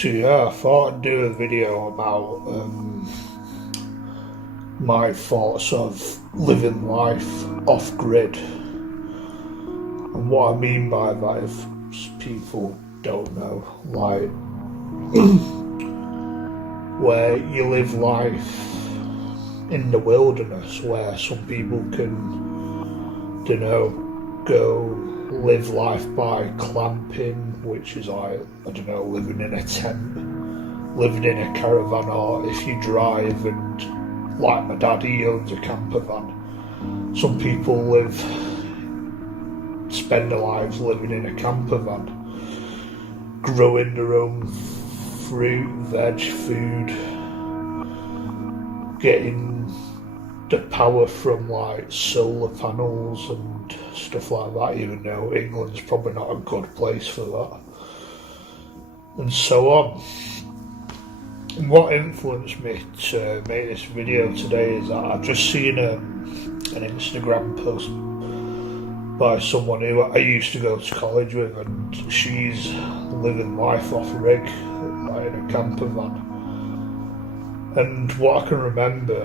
So yeah, I thought I'd do a video about my thoughts of living life off grid. And what I mean by that, if people don't know, like where you live life in the wilderness, where some people can, go live life by clamping, which is like, living in a tent, living in a caravan, or if you drive, and like my dad, he owns a camper van. Some people spend their lives living in a camper van, growing their own fruit, veg, food, getting the power from like solar panels and stuff like that, even though England's probably not a good place for that, and so on. And what influenced me to make this video today is that I've just seen an Instagram post by someone who I used to go to college with, and she's living life off rig, like in a camper van. And what I can remember,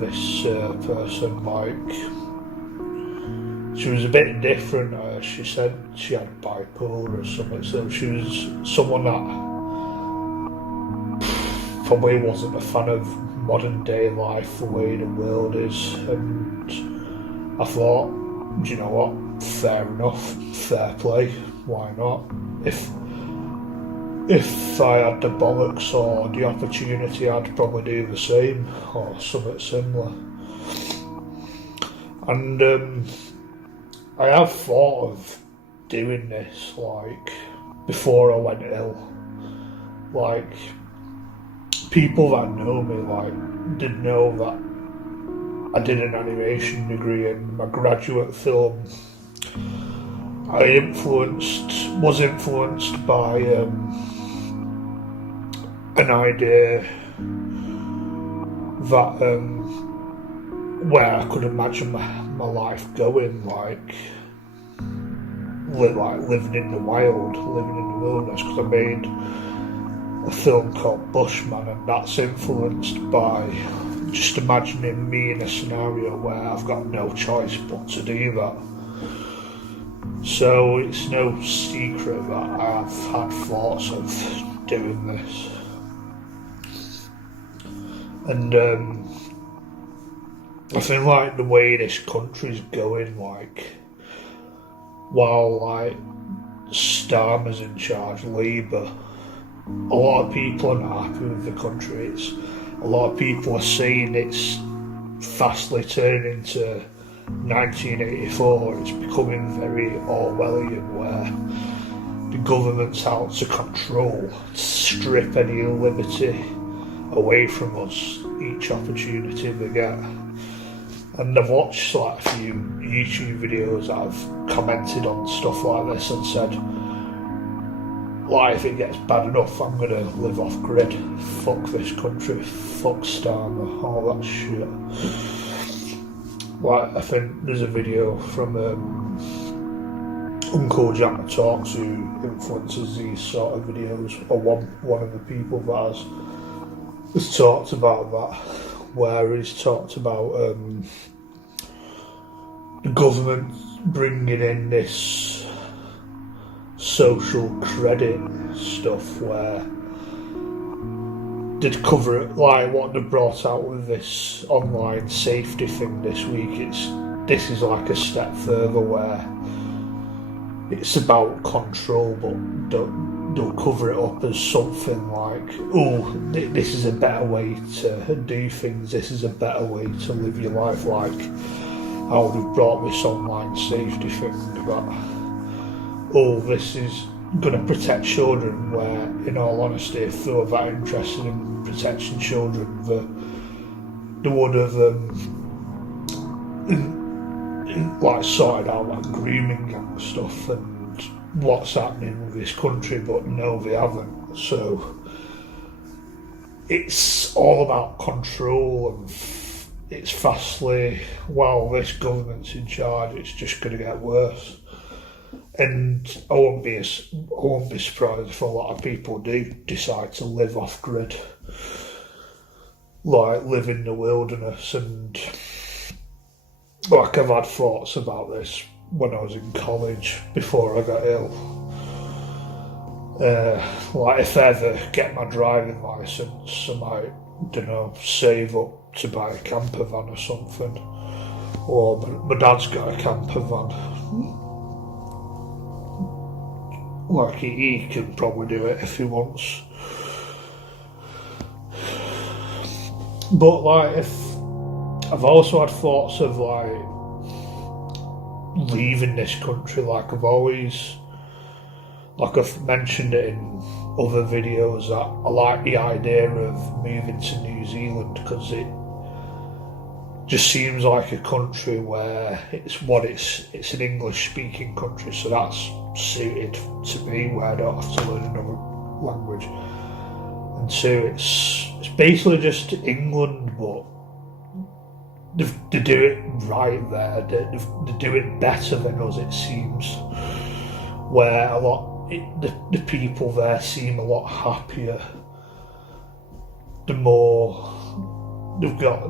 this person, like, she was a bit different. She said she had bipolar or something, so she was someone that probably wasn't a fan of modern day life, the way the world is. And I thought, do you know what, fair enough, fair play, why not? If I had the bollocks or the opportunity, I'd probably do the same or something similar. And I have thought of doing this, like, before I went ill. Like, people that know me, like, did know that I did an animation degree, and my graduate film, I was influenced by an idea that where I could imagine my life going, like living in the wild, living in the wilderness, because I made a film called Bushman, and that's influenced by just imagining me in a scenario where I've got no choice but to do that. So it's no secret that I've had thoughts of doing this. And I think, like, the way this country's going, like, while like Starmer's in charge, Labour, a lot of people are not happy with the country. A lot of people are saying it's fastly turning into 1984. It's becoming very Orwellian, where the government's out to control, to strip any liberty away from us each opportunity they get. And I've watched like a few YouTube videos that have commented on stuff like this and said, like, if it gets bad enough, I'm gonna live off grid, fuck this country, fuck Starmer, all that shit. Like, I think there's a video from Uncle Jack Talks, who influences these sort of videos, or one of the people that has talked about that, where he's talked about the government bringing in this social credit stuff, where they'd cover it, like what they brought out with this online safety thing this week. This is like a step further, where it's about control, but they'll cover it up as something like, oh, this is a better way to do things, this is a better way to live your life, like how they've brought this online safety thing that, oh, this is going to protect children, where, in all honesty, if they were that interested in protecting children, they would have like sorted out that grooming gang stuff and what's happening with this country, but no, they haven't. So it's all about control, and it's fastly, while this government's in charge, it's just going to get worse. And I won't be surprised if a lot of people do decide to live off grid, like live in the wilderness. And like I've had thoughts about this when I was in college before I got ill. Like if I ever get my driving license, I might, don't know, save up to buy a camper van or something. Or my dad's got a camper van. Like he can probably do it if he wants. But like if I've also had thoughts of like leaving this country, like I've mentioned it in other videos, that I like the idea of moving to New Zealand because it just seems like a country where it's an English speaking country, so that's suited to me, where I don't have to learn another language. And two, it's basically just England, but they do it right there. They do it better than us, it seems. Where the people there seem a lot happier. The more they've got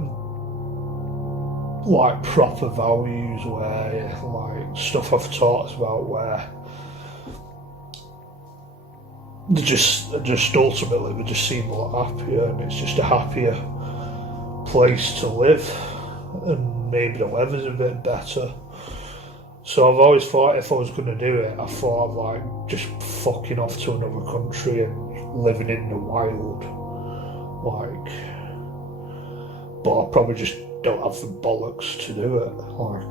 like proper values, where like stuff I've talked about, where they just ultimately they just seem a lot happier, and it's just a happier place to live, and maybe the weather's a bit better. So I've always thought if I was going to do it, I thought of like just fucking off to another country and living in the wild, like. But I probably just don't have the bollocks to do it, like,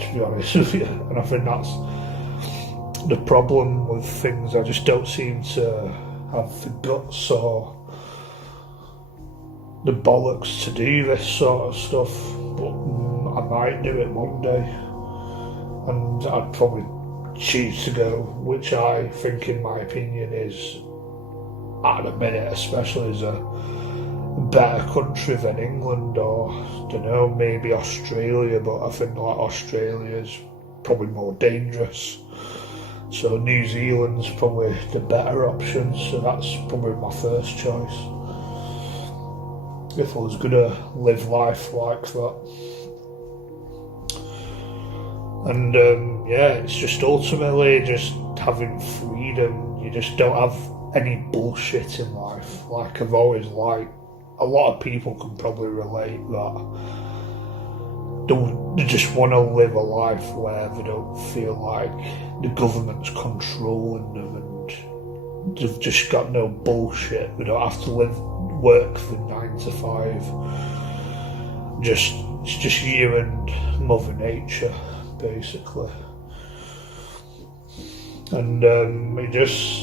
to be honest with you. And I think that's the problem with things. I just don't seem to have the guts or the bollocks to do this sort of stuff. But I might do it one day, and I'd probably choose to go, which I think, in my opinion, is at the minute, especially, is a better country than England, or I don't know, maybe Australia. But I think like Australia is probably more dangerous. So New Zealand's probably the better option. So that's probably my first choice if I was gonna live life like that. And yeah, it's just ultimately just having freedom. You just don't have any bullshit in life. Like I've always liked. A lot of people can probably relate that they just want to live a life where they don't feel like the government's controlling them, and they've just got no bullshit. They don't have to work for 9 to 5. It's just you and Mother Nature, basically. And it just,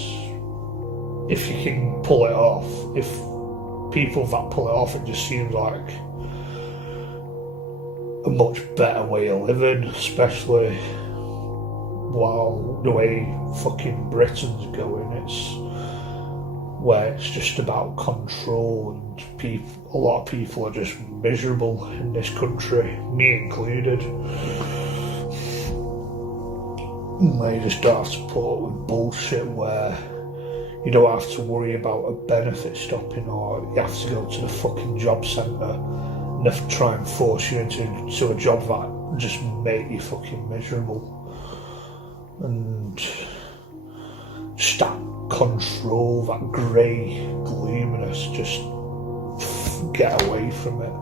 if you can pull it off, if people that pull it off, it just seems like a much better way of living, especially while the way fucking Britain's going. It's where it's just about control, and a lot of people are just miserable in this country, me included. And they just don't have to put up with bullshit where you don't have to worry about a benefit stopping, or you have to go to the fucking job centre and have to try and force you into a job that just make you fucking miserable. And just that control, that grey gloominess, just get away from it.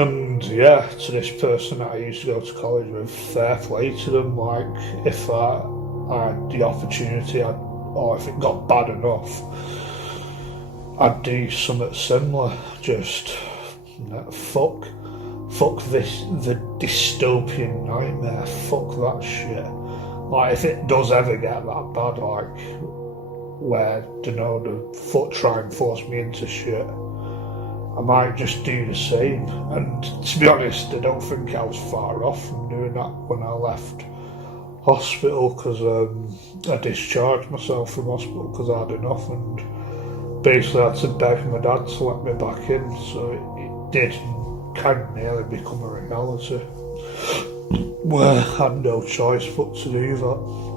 And yeah, to this person that I used to go to college with, fair play to them. Like, if I had the opportunity, or if it got bad enough, I'd do something similar. Just fuck the dystopian nightmare. Fuck that shit. Like, if it does ever get that bad, like where the foot try and force me into shit, I might just do the same. And to be honest, I don't think I was far off from doing that when I left hospital, because I discharged myself from hospital because I had enough, and basically I had to beg my dad to let me back in. So it did kind of nearly become a reality. where I had no choice but to do that.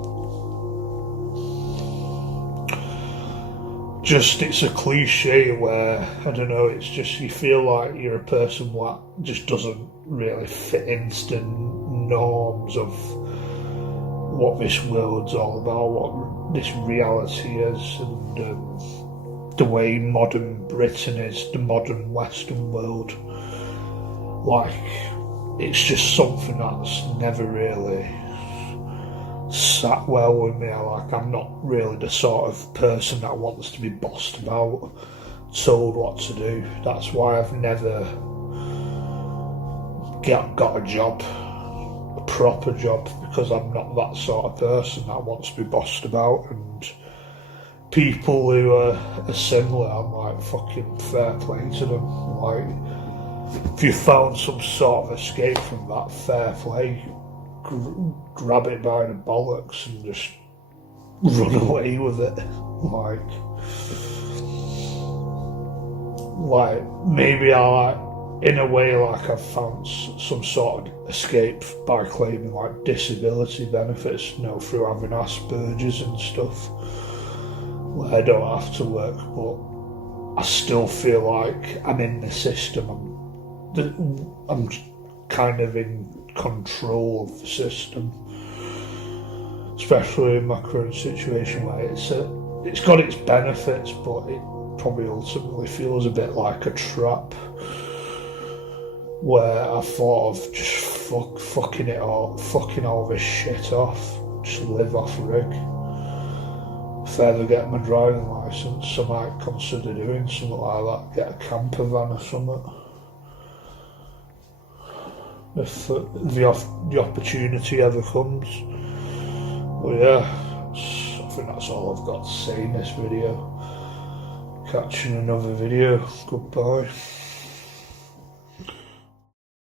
Just, it's a cliche where, I don't know, it's just you feel like you're a person that just doesn't really fit into the norms of what this world's all about, what this reality is, and the way modern Britain is, the modern Western world. Like, it's just something that's never really sat well with me. Like, I'm not really the sort of person that wants to be bossed about, told what to do. That's why I've never got a job, a proper job, because I'm not that sort of person that wants to be bossed about. And people who are similar, I'm like, fucking fair play to them. Like, if you found some sort of escape from that, fair play. Grab it by the bollocks and just run away with it. Like maybe in a way, like I've found some sort of escape by claiming like disability benefits, through having Asperger's and stuff, where I don't have to work, but I still feel like I'm in the system. I'm kind of in control of the system, especially in my current situation where it's got its benefits, but it probably ultimately feels a bit like a trap, where I thought of just fucking all this shit off, just live off rig. If I ever get my driving licence, I might consider doing something like that, get a camper van or something. If the opportunity ever comes. Well, yeah, I think that's all I've got to say in this video. Catch you in another video. Goodbye.